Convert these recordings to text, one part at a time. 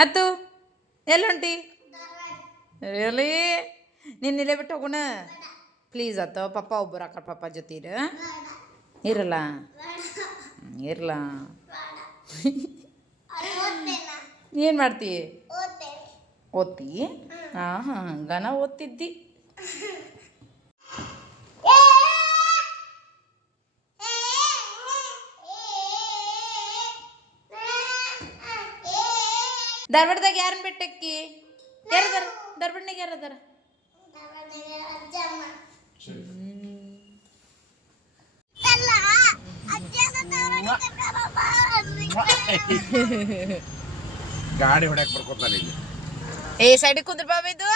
ಅತ್ತು ಎಲ್ಲೊಂಟಿ ರಿಯಲಿ ನೀನು ಇಲ್ಲೇ ಬಿಟ್ಟು ಹೋಗೋಣ ಪ್ಲೀಸ್ ಅತ್ತು ಪಪ್ಪ ಒಬ್ಬರು ಅಕ್ಕ ಪಪ್ಪ ಜೊತೆ ಇರಲ್ಲ ಇರಲ್ಲ ಏನು ಮಾಡ್ತಿ ಓದ್ತಿ ಹಾಂ ಹಾಂ ಗನ ಓದ್ತಿದ್ದಿ ಧಾರವಾಡದಾಗ ಯಾರನ್ನ ಬಿಟ್ಟಕ್ಕಿ ಯಾರದಾರ ಧಾರವಾಡನಾಗ ಯಾರದಾರ ಗಾಡಿ ಹೊಡ್ಯಾಕ ಬರ್ಕೋತಾನೆ ಇಲ್ಲಿ ಏ ಸೈಡ್ ಕುಂದ್ರ ಬಾಬ ಇದು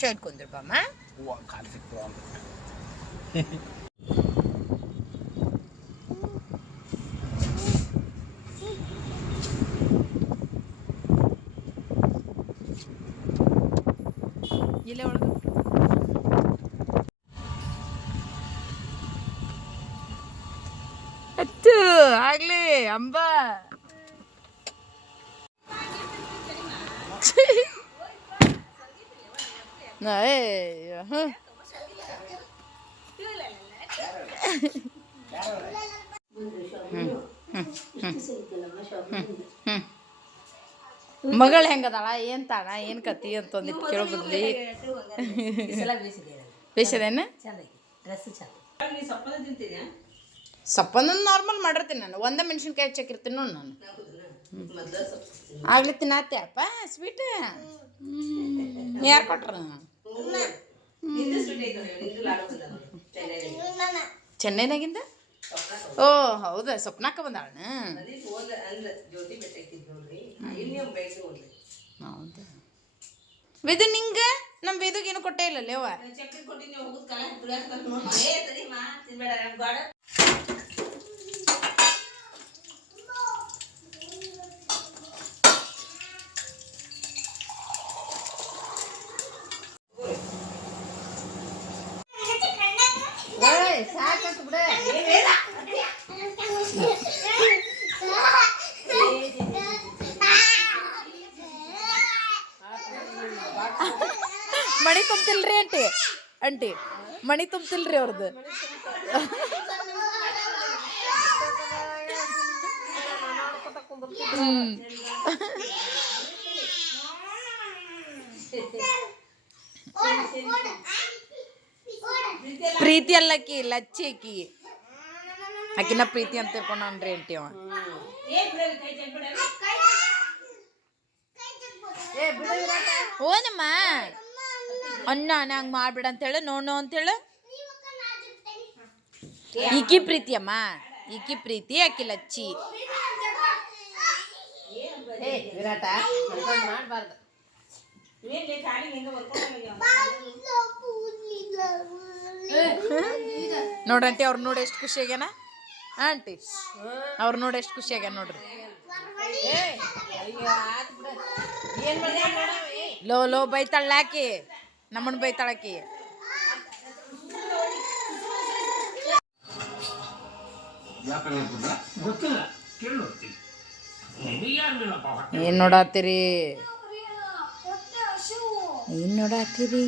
ಸೈಡ್ ಕುಂದ್ರ ಬಾಮ ಕಾಲು ಸಿಕ್ತು ಇಲ್ಲೇ ಒಳಗೆ ಹತ್ತು ಆಗ್ಲಿ ಅಂಬ ಮಗಳು ಹೆಂಗದಾಳ ಏನು ತಾಣ ಏನು ಕತಿ ಅಂತಂದಿಟ್ಟು ಕೇಳೋ ಬದ್ಲಿ ಬೇಸದೇನ ಸಪ್ಪನ ನಾರ್ಮಲ್ ಮಾಡಿರ್ತೀನಿ ನಾನು ಒಂದೇ ಮೆಣಸಿನ್ಕಾಯಿ ಹಚ್ಚಾಕಿರ್ತೀನಿ ನೋಡಿ ನಾನು ಆಗ್ಲಿ ತಿನ್ನತ್ತೆ ಅಪ್ಪ ಸ್ವೀಟ್ ಯಾರು ಕೊಟ್ರ ಚೆನ್ನೈನಾಗಿಂದ ಓ ಹೌದಾ ಸ್ವಪ್ನಾಕ ಬಂದಾಳ ಹೌದಾ ವೇದು ನಿಂಗೆ ನಮ್ಮ ವೇದುಗೆ ಏನು ಕೊಟ್ಟೇ ಇಲ್ಲ ಲೇವ ಸಾಕಂತ ಬಿಡ ಮಣಿ ತುಂಬ್ತಿಲ್ರಿ ಆಂಟಿ ಆಂಟಿ ಮಣಿ ತುಂಬ್ತಿಲ್ರಿ ಅವ್ರದ್ದು ಪ್ರೀತಿ ಅಲ್ಲಕ್ಕಿ ಲಚ್ಚಿ ಆಕಿ ಆಕಿನ ಪ್ರೀತಿ ಅಂತ ತಿಳ್ಕೊಂಡ್ರಿ ಆಂಟಿ ಅವ ಓನಮ್ಮ ಅನ್ನ ಹಂಗೆ ಮಾಡ್ಬಿಡ ಅಂತೇಳು ನೋಡು ಅಂತೇಳು ಈಕಿ ಪ್ರೀತಿ ಅಮ್ಮ ಈಕಿ ಪ್ರೀತಿ ಆಕಿ ಲಚ್ಚಿ ಮಾಡಬಾರ್ದು ನೋಡ್ರಂಟಿ ಅವ್ರು ನೋಡಿ ಎಷ್ಟು ಖುಷಿ ಆಗ್ಯಾನ ಆಂಟಿ ಅವ್ರು ನೋಡಿ ಎಷ್ಟು ಖುಷಿ ಆಗ್ಯಾನ ನೋಡ್ರಿ ಲೋ ಲೋ ಬೈತಾಳಾಕಿ ನಮ್ಮನ್ನ ಬೈತಾಳಾಕಿ ಏನ್ ನೋಡಾತ್ತೀರಿ ಏನ್ ನೋಡಾತ್ತೀರಿ